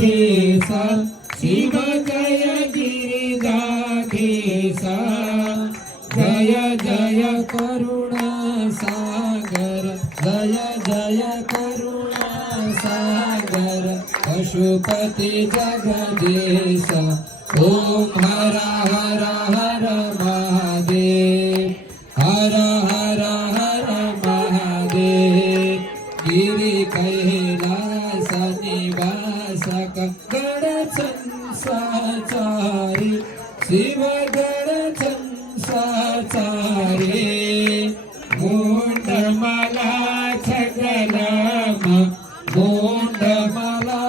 गिरिजाधीसा शिव जय गिरिजाधीसा जय जय करुणा सागर जय जय करुणा सागर पशुपति जगदीश ओम हर हर हर महादेव हर हर हर महादेव गिरी कैलास निवासक गण संसाचारी शिव गण संसाचारी मुंडमाला छगलाम मुंडमाला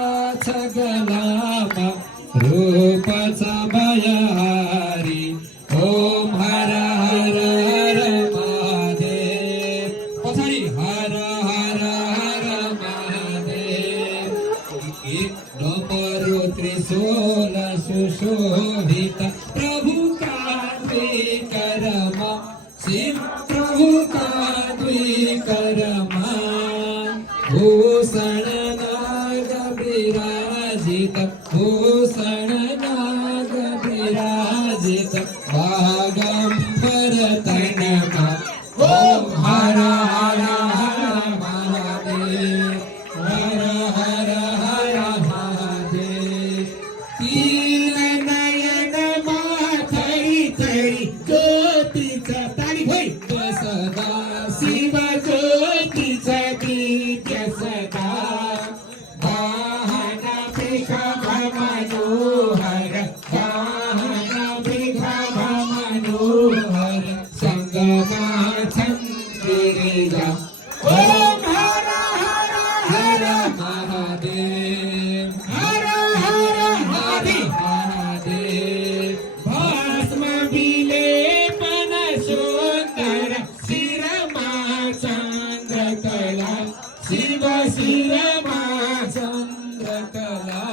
छगलाम रूपाचा भयहारी ओम हर हर हर महादेव पछाडी हर हर हर महादेव डमरू त्रिशूल सुशोभित प्रभु का द्विकरमा शिव प्रभु का द्विकरमा भूषण नाग विराजित भूषण नाग विराजित बागंबर तनमा ओम हर हर हर महादेव हर हर हर महादेव तीन नयन माथरी तरी ज्योतीचा तारी होय सदा शिव ज्योतीचा दीप्य सदा वाहन वृषभ मनोहर वाहन वृषभ मनोहर संगमाथं गिरिजा ओम हर हर हर महादेव हर हर हरि महादेव भस्म विलेपन सुंदर शिरमा चंद्रकला शिव शिरमा चंद्रकला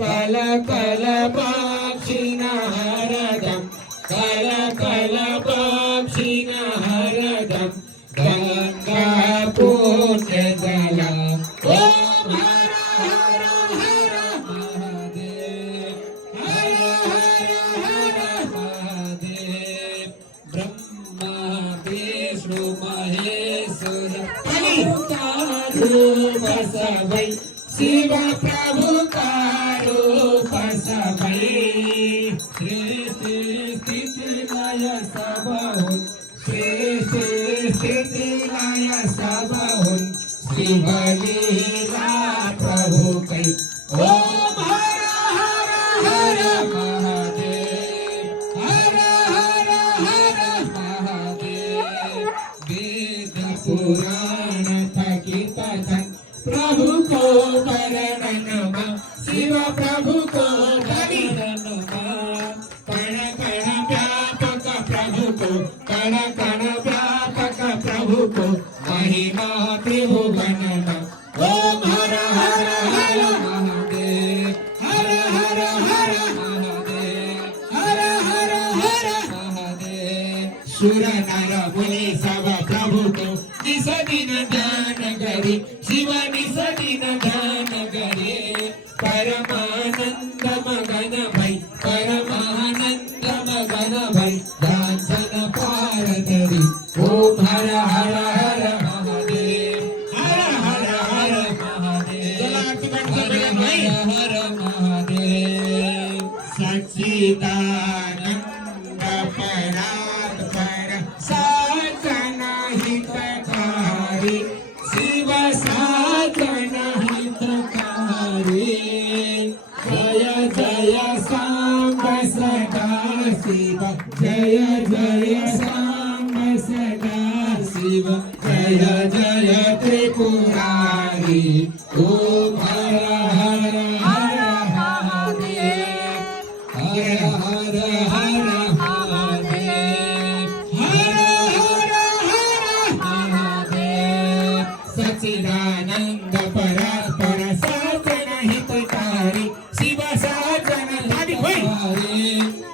कल कल पक्षिण हरदम कल कल पक्षिण हरदम गंगा पुण्य जला ओम हर हर हर महादेव हर हर हर महादेव ब्रह्मा विष्णु महेश्वर प्रभु का रूप सबै शिव प्रभु का रूप सबै सृष्टि स्थिति लय सबहुन सृष्टि स्थिति लय सबहुन शिव लीला प्रभु कै ओम हर हर हर महादेव हर हर हर महादेव वेद पुराण थकित जन प्रभु को वर्णनमा शिव प्रभु को वर्णनमा कण कण व्यापक प्रभु को कण कण व्यापक प्रभु को महिमा त्रिभुवनमा ओम हर हर हर महादेव हर हर हर महादेव हर हर हर महादेव सुर नर मुनि सब प्रभु को निस दिन ध्यान करी शिव निस दिन ध्यान करे परमानंद मगन भई परमानंद मगन भई दांसन पार धरी ओम हर हर हर महादेव हर हर हर महादेव हर हर महादेव सच्चिदानंद परात्पर साधन हितकारी शिव साधन हितकारी जय जय सांब सदा शिव जय जय सांब सदा शिव जय जय त्रिपुरारी ओम हर हर हर महादेव हर हर हर महादेव हर हर हर महादेव सच्चिदानंद परात्पर साधन हितकारी शिव साधन हितकारी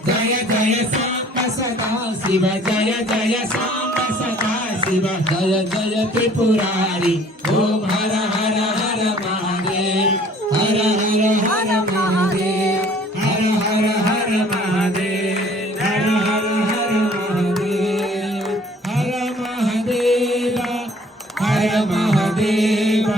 जय जय सांब सदा शिव जय जय सांब सदा शिव जय जय त्रिपुरारी ओम हर हर हर महादेव हर हर हर महादेव हर हर हर महादेव हर हर हर महादेव हर महादेव हर महादेव